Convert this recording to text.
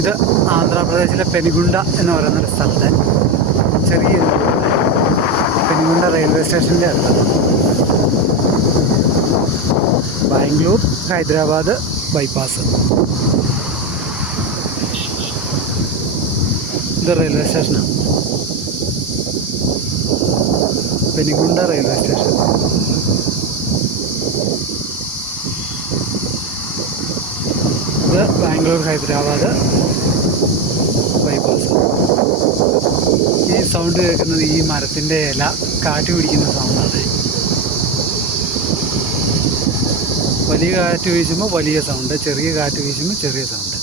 ഇത് ആന്ധ്രാപ്രദേശിലെ പെനിഗുണ്ട എന്ന് പറയുന്നൊരു സ്ഥലത്തെ ചെറിയ പെനിഗുണ്ട റെയിൽവേ സ്റ്റേഷൻ്റെ അടുത്താണ്. ബാംഗ്ലൂർ ഹൈദരാബാദ് ബൈപ്പാസ്. ഇത് റെയിൽവേ സ്റ്റേഷനാണ്, പെനിഗുണ്ട റെയിൽവേ സ്റ്റേഷൻ. ഇത് ബാംഗ്ലൂർ ഹൈദരാബാദ് ബൈപ്പാസ്. ഈ സൗണ്ട് കേൾക്കുന്നത് ഈ മരത്തിൻ്റെ ഇല കാറ്റ് പിടിക്കുന്ന സൗണ്ടാണ്. വലിയ കാറ്റ് വീശുമ്പോൾ വലിയ സൗണ്ട്, ചെറിയ കാറ്റ് വീശുമ്പോൾ ചെറിയ സൗണ്ട്.